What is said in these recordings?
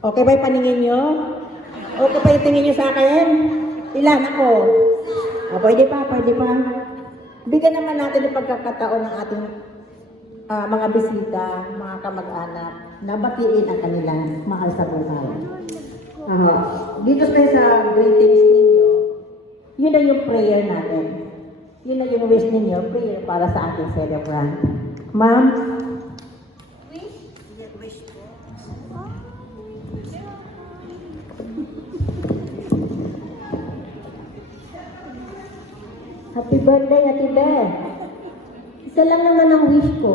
Okay ba yung paningin nyo? Okay ba yung tingin nyo sa akin? Ilan ako? Pwede pa, pwede pa. Bigyan naman natin ng pagkakataon ng ating mga bisita, mga kamag-anak, na batiin ang kanilang mahal sa buhay. Dito tayo sa greetings ninyo, yun na yung prayer natin. Yun na yung wish ninyo, prayer para sa ating celebrant. Ma'am? Wish ko. Happy birthday, Ate Beth. Isa lang naman ang wish ko.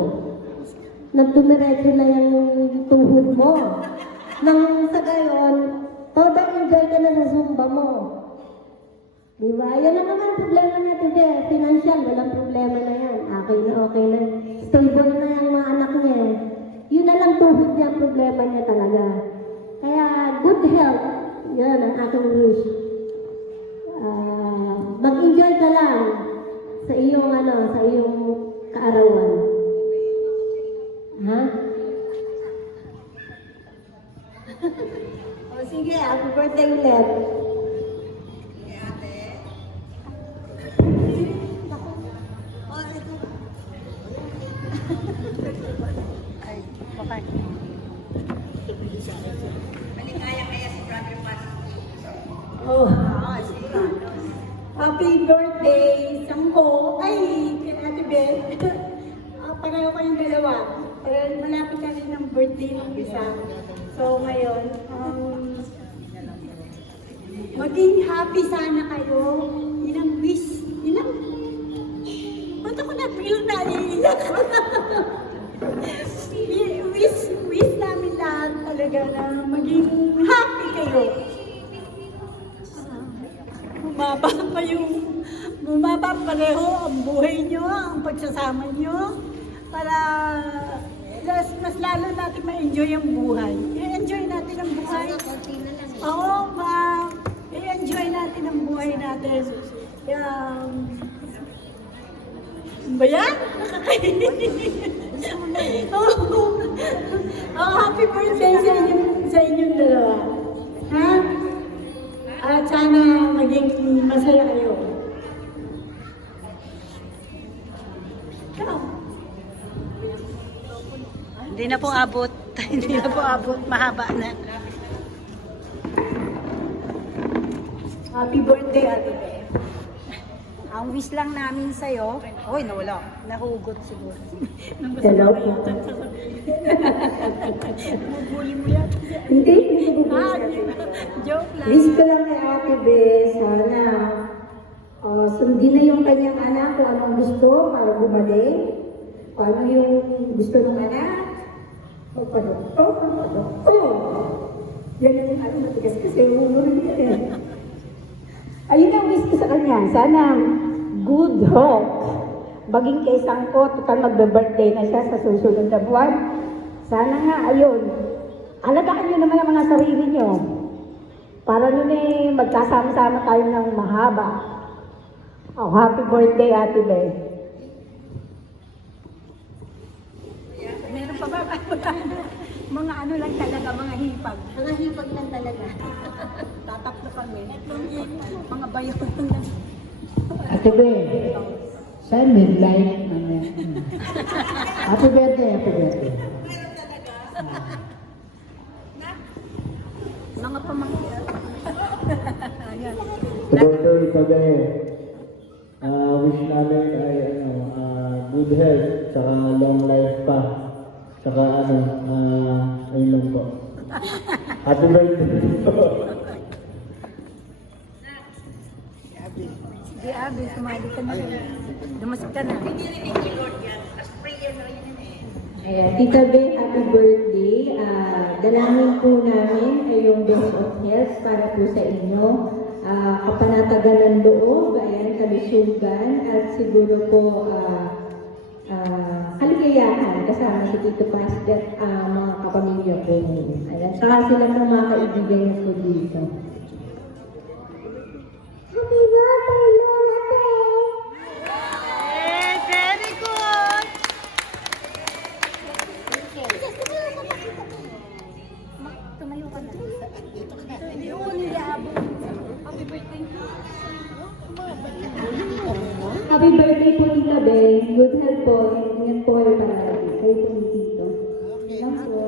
Nagtumiretso na yung tuhod mo. Nang sa gayon, todo enjoy ka na sa Zumba mo. Diba? Yan lang naman problema natin, Beth. Financial, walang problema na yan. Okay na. Stable na yung mga anak niya. Yun na lang tuhod niya, problema niya talaga. Kaya, good health. Yan ang aking wish. Mag-enjoy ka lang sa iyong kaarawan. Ha? O sige, happy birthday ulit. Ay, okay. Maligaya kaya si Brother Pat. Oh, happy birthday, Sangko. Ay, kay Ate Beth. Pareho kayong dalawa. Malapit ka rin ng birthday ng isa. So, ngayon, maging happy sana kayo. Ilang wish, ba't ako na-feel na iiyak? wish namin lahat talaga na maging happy kayo. Bumaba pareho ang buhay nyo, ang pagsasama nyo, para mas lalo natin ma-enjoy ang buhay. I-enjoy natin ang buhay. Oo, i-enjoy natin ang buhay natin. Ba yan? Happy birthday sa inyong dalawa. Ha? At sana maging masaya kayo. Hindi na po abot. Hindi na po abot. Mahaba na. Happy birthday, Ate Beth. Ang wish lang namin sa'yo, oy, nawala. Nahugot siguro. Hello po. Mabuli mo yan. Hindi. Joke lang. Wish ko lang kay Ate Beth, sana sundin na yung kanyang anak kung anong gusto para bumalik. Kung ano yung gusto ng anak. Pagpadoktor. Yan ang matigas kasi umuwi niya. Ayun ang wish ko sa kanya. Sana good health. Maging kay Sangko, total magbe-birthday na siya sa susunod na buwan. Sana nga, ayun. Alagaan nyo naman ang mga sarili nyo. Para nun magkasama-sama tayo ng mahaba. Happy birthday, Ate Beth. Meron pa ba? Mga ano lang talaga, mga hipag. Mga hipag lang talaga. Tataklo kami. Mga bayo lang. Ate Beth, saan midlife namin? Happy birthday, Happy birthday. Mga pamangkin. Birthday today. Wish namin ay good health, saka long life pa. Saka ayun lang po. Happy birthday. Sige, Abi, sumali ka na rin. Dumasig ka na. Ayan, Tita Beth, happy birthday. Dalangin po namin kayong best of health para po sa inyo. Kapanatagan ng loob, ayan, kalusugan, at siguro po kaligayahan kasama si Tito Pastor at mga kapamilya po ninyo. Ayan, saka sila ng mga kaibigan niyo po dito. Happy birthday, Lola! Eh, very good! Tumayo ka na. Hindi ko niliabot. Happy birthday. Happy birthday po, Tita Beng. Good health po. Ingat po kayo palagi. Kayo po ni Tito. Lang po.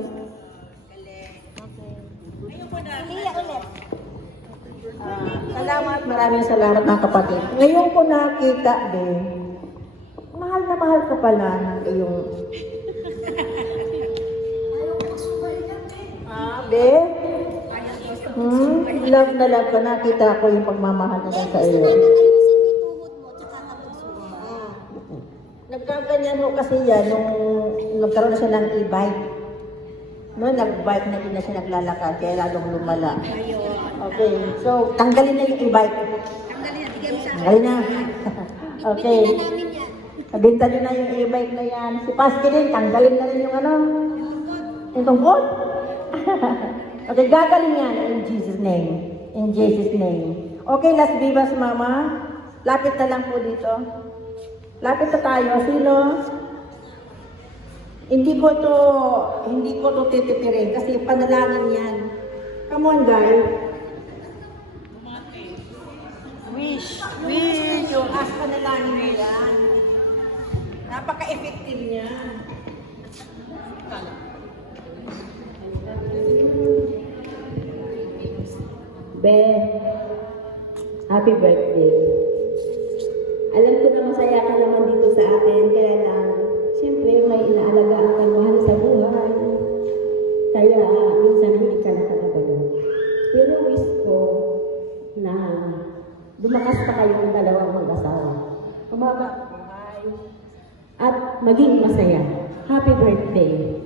Salamat, maraming salamat mga kapatid. Ngayon ko nakita din, mahal na mahal ka pala ng iyong... Be? Love na love ka, nakita ko yung pagmamahal na sa iyo. Nagkaganyan ho kasi yan nung nagkaroon na siya ng e-bike. No, nag-bike na din na siya naglalakad, kaya lalong lumala. Okay, so tanggalin na yung e-bike. Tanggalin na. Okay. Nabinta nyo na yung e-bike na yan. Si Paski din, tanggalin na rin yung ano. Yung tungkol. Okay, gagaling yan in Jesus' name. In Jesus' name. Okay, Las Vivas, Mama. Lapit na lang po dito. Lapit na tayo. Sino? Hindi ko to titipirin kasi panalangin yan. Come on, guys. Wish. Yung as panalangin na yan. Napaka-effective niya. Be, happy birthday. Alam ko na masaya ka naman dito sa atin, kaya lang, siyempre may inaalagaan kang mahal sa buhay. Kaya minsan hindi ka nakakagalaw. Pero wish ko na lumakas pa kayong dalawang mag-asawa. Kumaba buhay at maging masaya. Happy birthday.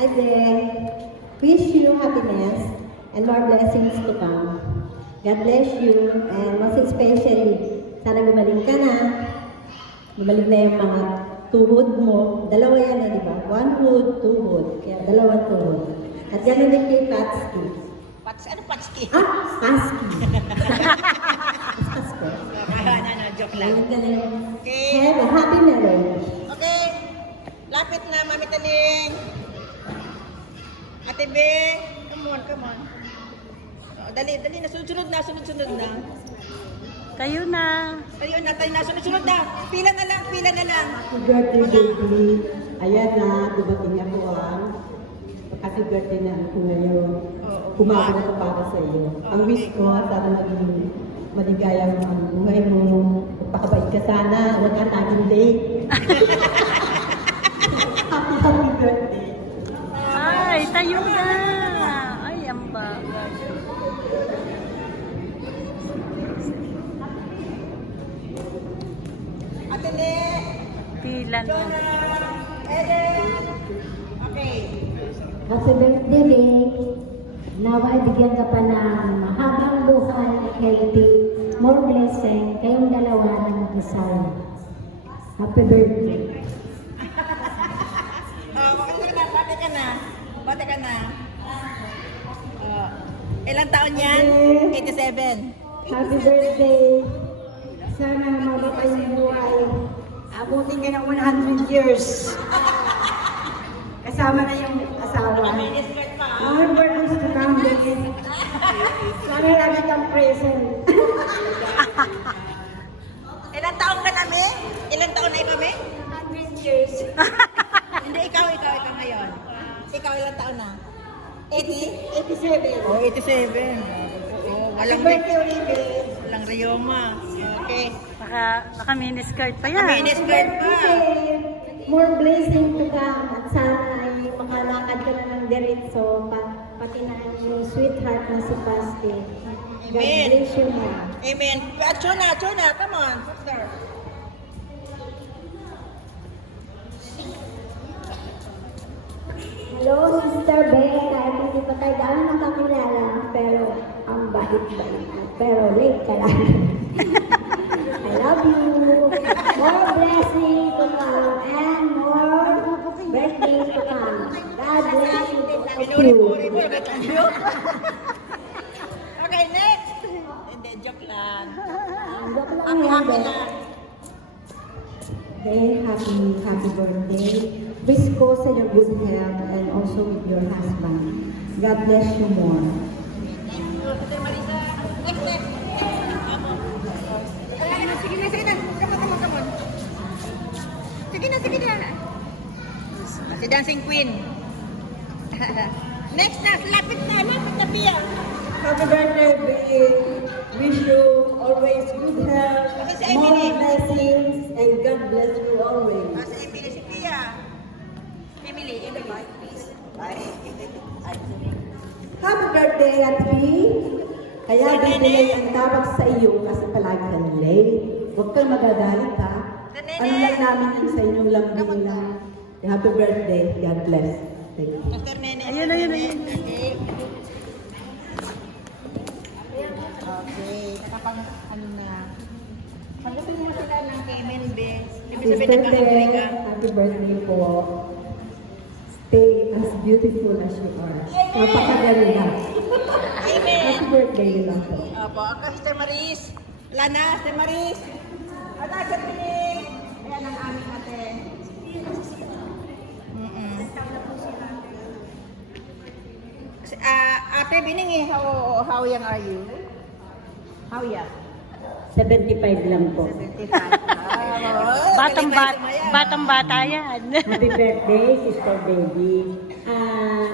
I wish you happiness and more blessings to come. God bless you, and most especially, sana gumaling ka na. Gumaling na yung mga tuhod mo. Dalawa yan eh, di ba? One hood, two hood. Kaya dalawang tuhod. At gano'n din kay Patski. Ano Patski? Ah, Patski. Patski. Joke lang. Galing ka na. Okay. Have a happy marriage. Okay. Lapit na, Mami Taling. Ate Be. Come on. Oh, dali na. Sunod na. Kayo na. Tayo na. Sunod na. Pila na lang. Happy birthday, baby. Ayan na, dumating ako Happy birthday na ako ngayon. Kumakain ako para sa iyo. Ang wish ko, sana maging maligayang ang buhay mo. Pakabait ka sana. Huwag ka taging late. Happy birthday. Ay, tayo na. Ay, ang bagay. Ate Le. Pila na. Okay. Happy birthday, Nick. Naway, bigyan ka pa ng mahabang buhay, healthy, more blessing, kayong dalawa na mag-asawa. Happy birthday. Bate ka na. Ilang taon yan? 87. Happy birthday. Sana mamatay yung buhay. Abutin ka ng 100 years. Kasama na yung asawa. More birthdays to come, baby. Sana lagi kang present. Ilang taon ka namin? Ilang taon na kami? 100 years. Hindi, ikaw ngayon. Ikaw ilang taon na? 80? 87. Oh, 87. Oh, Happy birthday, Olivia. walang rayoma. Okay. Baka miniskirt pa yan. Kami skirt pa. More blessing to come at sana ay makalakad ka na ng diretso pati na yung sweetheart na si Pasti. God Amen. bless you, ma. Amen. Chona, come on. Sister. Hello, Sister Beth. Kahit hindi pa tayo dahil nakakilala, pero ang bait-bait. Pero late ka lang. I love you. More blessing to come and more birthdays to come. God bless you. Pinuri-puri mo. Okay, next. Hindi, joke lang. Joke lang yan, Happy Beth. lang. Okay, happy birthday. Wish ko sa your good health and also with your husband. God bless you more. Ate Marisa. Next. Sige na. Come on. Sige na. Si Dancing Queen. Next na, lapit na Pia. Happy birthday, babe. Wish you always good health, Kasi si Emily. more blessings, and God bless you always. Si Emily, si Pia. Emily, please. Bye. Happy birthday, Ate. Kaya birthday ang tawag sa iyo kasi palagi kang late. Huwag kang magagalit ha. Ano lang namin yun sa inyong lambing na happy birthday. God bless. Thank you. Dr. Nene. Ayun. Okay. Nakapang ano na. Pagdating mo sila ng Kemen, be. Ibig sabihin nagkakabri ka. Happy birthday po. Stay as beautiful as you are. Napakaganda. Amen. Happy birthday lang po. Opo, ako si Maris. Lana, si Maris. At sa piling. Ayan ang aming ate. Ate Bining, how young are you? How young? 75 lang po. 75. Batang-bata yan. Happy birthday, Sister Baby.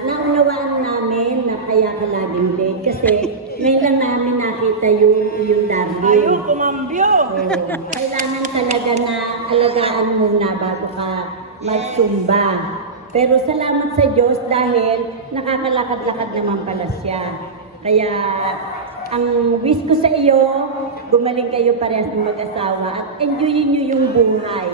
Naunawaan namin na kaya ka laging late kasi ngayon lang namin nakita yung iyong darling. Kumambyo. Kailangan talaga na alagaan muna bago ka magsumba. Pero salamat sa Diyos dahil nakakalakad-lakad naman pala siya. Kaya ang wish ko sa iyo, gumaling kayo parehas ng mag-asawa at enjoyin nyo yung buhay.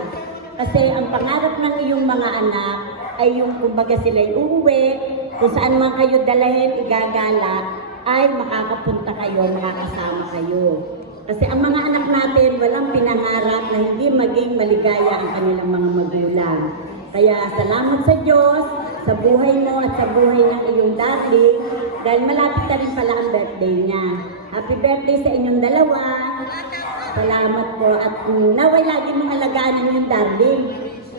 Kasi ang pangarap ng iyong mga anak ay yung kumbaga sila'y uuwi, kung saan man kayo dalahin, igagalat, ay makakapunta kayo, makakasama kayo. Kasi ang mga anak natin walang pinangarap na hindi maging maligaya ang kanilang mga magulang. Kaya salamat sa Diyos, sa buhay mo at sa buhay ng iyong darling, dahil malapit na rin pala ang birthday niya. Happy birthday sa inyong dalawa. Salamat po at naway lagi mong alagaan ang iyong darling.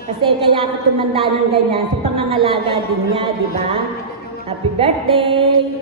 Kasi kaya ako tumanda ng ganyan sa pangangalaga din niya, di ba? Happy birthday!